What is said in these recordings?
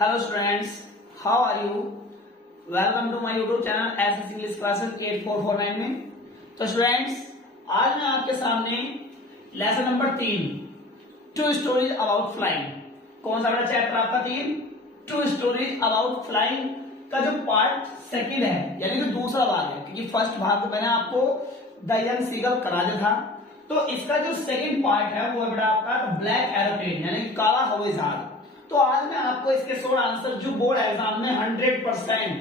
Hello students, how are you? Welcome to my YouTube channel SS English Classes 8449 में। तो students, आज मैं आपके सामने lesson number 3 two stories about flying, कौन सा बड़ा चैप्टर आपका 3 टू स्टोरीज अबाउट फ्लाइंग का जो पार्ट सेकंड है, यानी कि दूसरा भाग है, क्योंकि फर्स्ट भाग को मैंने आपको द यंग सीगल करा दिया था। तो इसका जो सेकंड पार्ट है वो है बेटा आपका ब्लैक एरोप्लेन, यानी कि काला हवाई जहाज। तो आज मैं आपको इसके शॉर्ट आंसर जो बोर्ड एग्जाम में 100%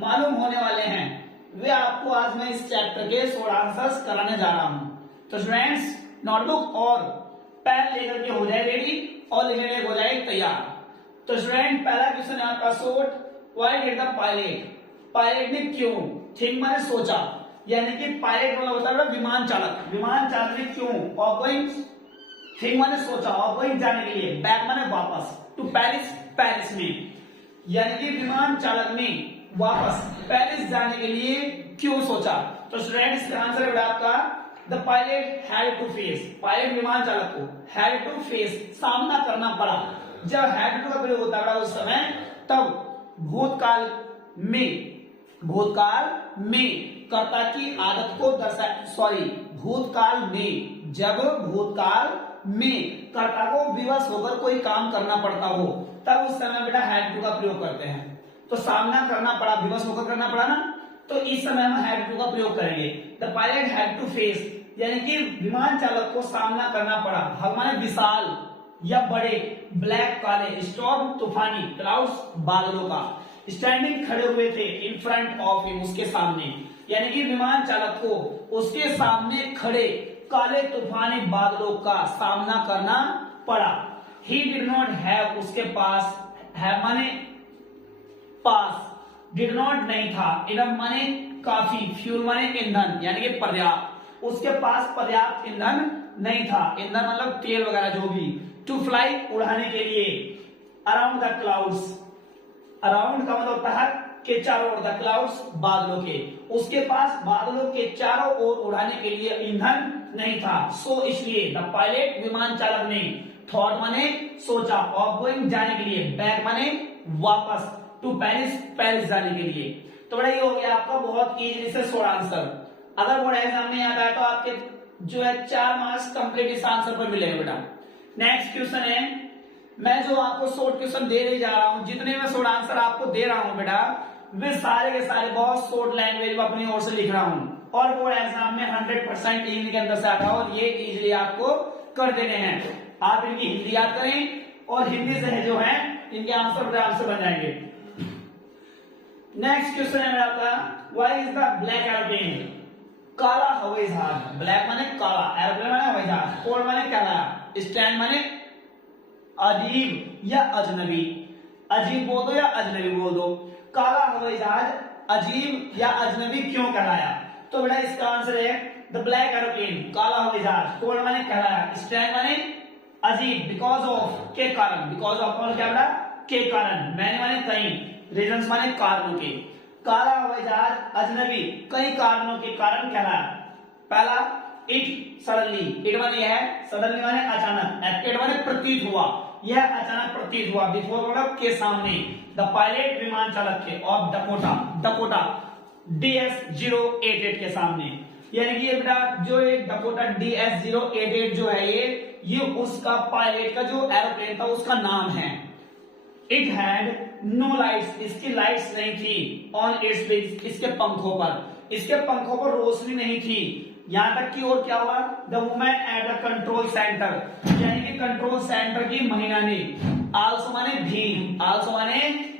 मालूम होने वाले हैं, वे आपको आज मैं इस चैप्टर के शॉर्ट आंसर्स कराने जा रहा हूं। तो स्टूडेंट्स, नोटबुक और पेन लेकर के हो जाए रेडी और लिखने के हो जाए तैयार। तो स्टूडेंट, पहला क्वेश्चन है आपका short, why did the pilot, pilot ने क्यों, थिंक माने सोचा, यानी कि पायलट मतलब होता है विमान चालक, विमान चालक ने क्यों, और गोइंग थिंक माने सोचा, और गोइंग जाने के लिए, बैक माने वापस, टू पेरिस, पेरिस में, यानी कि विमान चालक ने वापस पेरिस जाने के लिए क्यों सोचा। तो स्टूडेंट्स, इसका आंसर है आपका the pilot had to face, pilot विमान चालक को हैड टू फेस, सामना करना पड़ा। जब हैड टू का प्रयोग होता है उस समय, तब भूतकाल में कर्ता की आदत को भूतकाल में, जब भूतकाल में कर्ता को विवश होकर कोई काम करना पड़ता हो, तब उस समय बेटा हैड टू का प्रयोग करते हैं। तो सामना करना पड़ा, विवश होकर करना पड़ा ना, तो इस समय हम हैड टू का प्रयोग करेंगे। The pilot had to face, यानी कि विमान चालक को सामना करना पड़ा, भाग माने विशाल या बड़े, ब्लैक काले, स्टॉर्म तूफानी, क्लाउड्स बादलों का, स्टैंडिंग खड़े हुए थे, इन फ्रंट ऑफ हिम उसके सामने, यानी कि विमान चालक को उसके सामने खड़े काले तूफानी बादलों का सामना करना पड़ा। ही डिड नॉट हैव, उसके पास, हैव माने पास, डिड नॉट नहीं था, इनफ माने काफी, फ्यूल माने ईंधन, यानी कि पर्याप्त, उसके पास पर्याप्त ईंधन नहीं था, ईंधन मतलब तेल वगैरह जो भी, टू फ्लाई उड़ाने के लिए, अराउंड द क्लाउड्स, अराउंड का मतलब होता है के चारों ओर, द क्लाउड्स बादलों के, उसके पास बादलों के चारों ओर उड़ाने के लिए ईंधन नहीं था। सो इसलिए द पायलट विमान चालक ने, थॉट माने सोचा, ऑफ गोइंग जाने के लिए, बैक माने वापस, टू पेरिस पेरिस जाने के लिए। तो बड़ा ये हो गया आपका बहुत इजीली से शॉर्ट आंसर। अगर बोर्ड एग्जाम में याद आए तो आपके जो है 4 मार्क्स कंप्लीट इस आंसर पर मिलेगा बेटा। नेक्स्ट क्वेश्चन है, मैं जो आपको शॉर्ट क्वेश्चन दे रही जा रहा हूं, जितने मैं शॉर्ट आंसर आपको दे रहा हूं बेटा, वे सारे के सारे बहुत शॉर्ट लैंग्वेज में अपनी ओर से लिख रहा हूं, और बोर्ड एग्जाम में 100% इंग्लिश के अंदर से आता है, और ये इजीली आपको कर देने हैं। आप इनकी हिंदी याद करें, और हिंदी से जो है इनके आंसर आपसे बन जाएंगे। नेक्स्ट क्वेश्चन है आपका, why is the black aeroplane, काला हवाई जहाज, ब्लैक माने काला, एरोप्लेन माने हवाई जहाज, कोड माने काला, स्टैंड माने अजीब या अजनबी, अजीब बोल दो या अजनबी बोल दो, काला हवाई जहाज अजीब या अजनबी क्यों कहलाया। तो बेटा इसका आंसर है द ब्लैक एरोप्लेन, काला हवाई जहाज, कोड माने कहलाया, स्टैंड माने अजीब, बिकॉज ऑफ के कारण, बिकॉज ऑफ और क्या बेटा के कारण, मैंने माने कहीं, रीजंस माने कारणों के, काला हवाई जहाज अजनबी कई कारणों के कारण कहलाया। पहला, इट सडनली, इट माने यह है, सडनली माने अचानक, एप्टेड माने प्रतीत हुआ, यह अचानक प्रतीत हुआ, बिफोर मतलब के सामने, द पायलट विमान चालक के, ऑफ डकोटा DS088 के सामने, यानी कि ये बेटा जो एक डकोटा DS088 जो है ये उसका पायलट का जो एरोप्लेन था उसका नाम है। इट हैड नो लाइट्स, इसकी लाइट्स नहीं थी, ऑन इट्स विंग्स, इसके पंखों पर रोशनी नहीं थी। यहां तक कि और क्या हुआ, the women at the control centre, यानी कि कंट्रोल सेंटर की महिला ने, आल्सो माने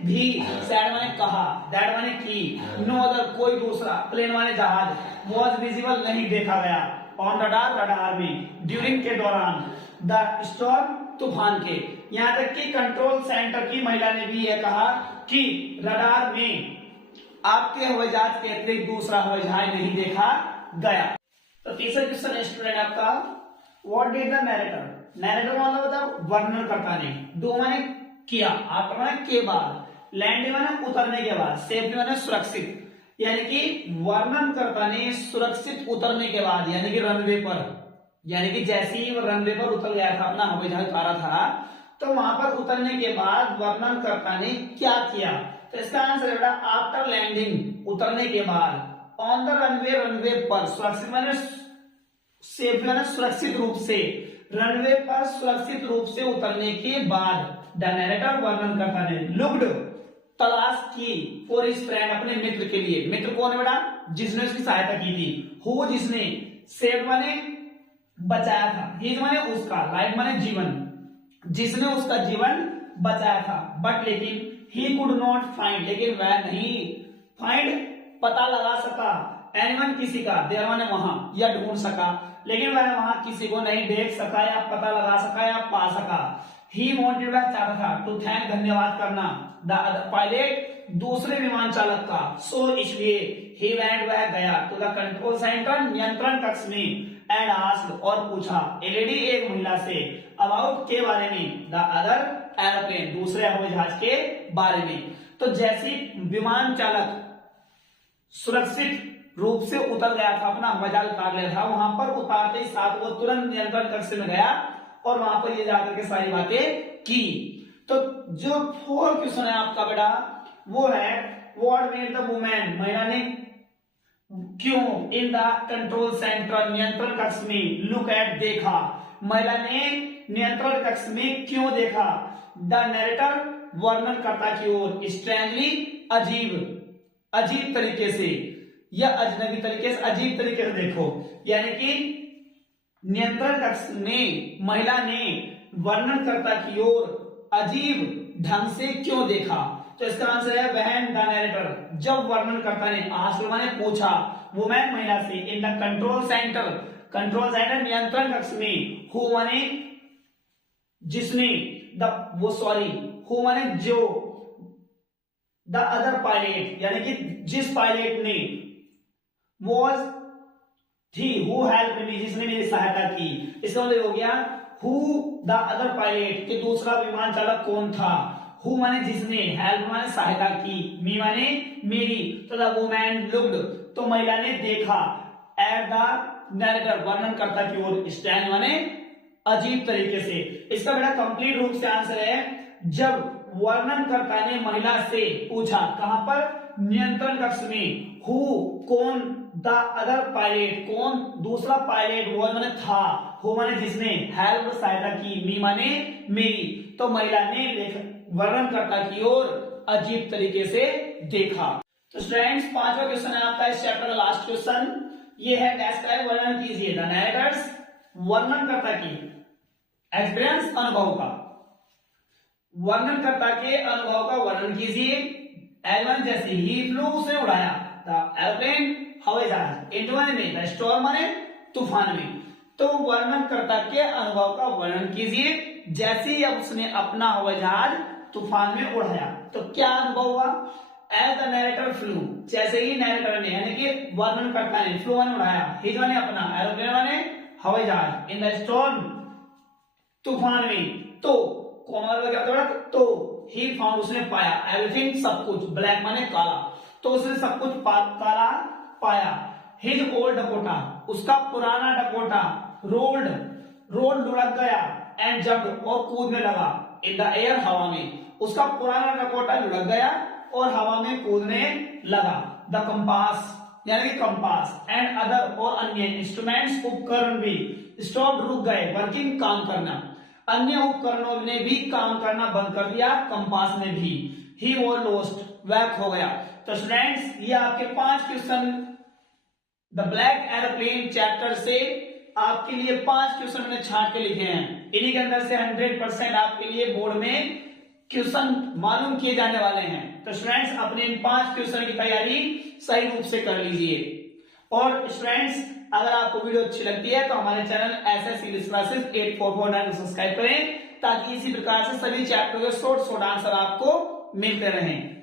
भी, सैड माने कहा, दैट माने की, नो अदर कोई दूसरा, प्लेन माने जहाज, वॉज विजिबल नहीं देखा गया, ऑन रडार में, ड्यूरिंग के दौरान, द स्टॉर्म तूफान के। यहां तक कि कंट्रोल सेंटर की महिला ने भी यह कहा कि रडार में आपके हवाई जहाज के अतिरिक्त दूसरा हवाई जहाज नहीं देखा गया। तो तीसरा क्वेश्चन है स्टूडेंट आपका, व्हाट डिड द नैरेटर मतलब होता है वर्णनकर्ता ने, डू माने किया, आफ्टर माने के बाद, लैंड माने उतरने के बाद, सेफ माने सुरक्षित, यानी कि वर्णनकर्ता ने सुरक्षित उतरने के बाद, यानी कि रनवे पर, यानी कि जैसे ही वो रनवे पर उतर गया था, अपना हवाई जहाज उतारा था, तो वहां पर उतरने के बाद वर्णनकर्ता ने क्या किया, तो इसका आंसर है बेटा आफ्टर लैंडिंग, उतरने के बाद, ऑन द रनवे, रनवे पर, सुरक्षित माने सेफ माने सुरक्षित रूप से, रनवे पर सुरक्षित रूप से उतरने के बाद, द नैरेटर वर्णनकर्ता ने लुक्ड तलाश की फॉर हिज फ्रेंड, अपने मित्र के लिए, मित्र कौन है बेटा, जिसने उसकी सहायता की थी, हु जिसने, सेव माने बचाया था, हिज माने उसका, लाइफ माने जीवन, जिसने उसका जीवन बचाया था, बट लेकिन ही कुड नॉट फाइंड, लेकिन वह नहीं फाइंड पता लगा सका, एनीवन किसी का, देयर माने वहां, या ढूंढ सका, लेकिन वह वहां किसी को नहीं देख सका या पता लगा सका या पा सका। ही वांटेड, वह चाहता था, टू थैंक, धन्यवाद करना, द अदर पायलट, दूसरे विमान चालक का, सो इसलिए ही वेंट, वह गया, टू द कंट्रोल सेंटर, नियंत्रण कक्ष में, एंड आस्क्ड, और पूछा, ए लेडी, एक महिला से, अबाउट, के बारे में, द अदर एरोप्लेन, दूसरे हवाई जहाज के बारे में। तो जैसी विमान चालक सुरक्षित रूप से उतर गया था, अपना हवाई जहाज उतार लिया था, वहां पर उतारते ही साथ वो तुरंत नियंत्रण कक्ष में गया और वहां पर ये जाकर के सारी बातें की। तो जो 4 क्वेश्चन है आपका बेटा वो है, व्हाट मेड द वुमेन, महिला ने क्यों, इन द कंट्रोल सेंटर, नियंत्रण कक्ष में, लुक एट, देखा, महिला ने नियंत्रण कक्ष में क्यों देखा, द नैरेटर वर्णनकर्ता की ओर, स्ट्रेंजली, अजीब तरीके से, या अजनबी तरीके से, अजीब तरीके से देखो, यानी कि नियंत्रण कक्ष में महिला ने वर्णनकर्ता की ओर अजीब ढंग से क्यों देखा, तो इसका आंसर है व्हेन द नैरेटर, जब वर्णनकर्ता ने, आस्क्ड माने पूछा, वुमेन महिला से, इन द कंट्रोल सेंटर नियंत्रण कक्ष में, हु माने जिसने, हु माने जो, द अदर पायलट, यानी कि जिस पायलट ने, वॉज थी, हु हेल्प मी, जिसने मेरी सहायता की, इसका मतलब हो गया हु द अदर पायलट, कि दूसरा विमान चालक कौन था, हु माने जिसने, हेल्प माने सहायता की, मी माने मेरी, तो द वुमन लुक्ड, तो महिला ने देखा, एट द नैरेटर, वर्णनकर्ता की ओर, स्टैंड माने अजीब तरीके से। इसका बेटा कंप्लीट रूप से आंसर है, जब वर्णनकर्ता ने महिला से पूछा, कहां पर, नियंत्रण कक्ष में, हु कौन, द अदर पायलट, कौन दूसरा पायलट, वो माने था, हु माने जिसने, हेल्प सहायता की, मी माने मेरी, तो महिला ने वर्णनकर्ता की ओर अजीब तरीके से देखा। तो स्टूडेंट्स 5वां क्वेश्चन है आपका इस चैप्टर का लास्ट क्वेश्चन, ये है डिस्क्राइब, वर्णन कीजिए, द नैरेटर्स, वर्णनकर्ता की एक्सपीरियंस, अनुभव का, वर्णनकर्ता के अनुभव का वर्णन कीजिए, एल1 जैसे, ही फ्लू, उसने उड़ाया, द एरोप्लेन, हवाई जहाज, इनटू में, द स्टॉर्म माने तूफान में, तो वर्णनकर्ता के अनुभव का वर्णन कीजिए, जैसे ही उसने अपना हवाई जहाज तूफान में उड़ाया, तो क्या अनुभव हुआ, एज द नैरेटर फ्लू, जैसे ही नैरेटर ने, यानी कि वर्णनकर्ता ने, फ्लू माने उड़ाया, हिज माने अपना, एरोप्लेन माने हवाई जहाज, इन द स्टॉर्म, तूफान में, तो तो ही फाउंड, उसने पाया, एवरीथिंग, सब कुछ, ब्लैक माने काला, तो उसने सब कुछ काला पाया, हिज ओल्ड डकोटा, उसका पुराना डकोटा, रोल्ड लुढ़क गया, एंड जंप्ड, और कूदने लगा, इन द एयर, हवा में, उसका पुराना डकोटा लुढ़क गया और हवा में कूदने लगा, द कंपास, यानी कि कंपास, एंड अदर, और अन्य इंस्ट्रूमेंट्स, उपकरण भी, स्टॉप, रुक गए, वर्किंग, काम करना, अन्य उपकरणों ने भी काम करना बंद कर दिया, कंपास ने भी, ही वॉज लॉस्ट, वह खो गया। तो स्टूडेंट्स ये आपके 5 question the black aeroplane chapter से आपके लिए 5 क्वेश्चन मैंने छांट के लिखे हैं, इन्हीं के अंदर से 100% आपके लिए बोर्ड में क्वेश्चन मालूम किए जाने वाले हैं। तो स्टूडेंट्स अपने इन 5 क्वेश्चन की तैयारी सही रूप से कर लीजिए। और स्टूडेंट्स अगर आपको वीडियो अच्छी लगती है तो हमारे चैनल एसएस इंग्लिश क्लासेस 8449 को सब्सक्राइब करें, ताकि इसी प्रकार से सभी चैप्टर के शॉर्ट आंसर आपको मिलते रहें।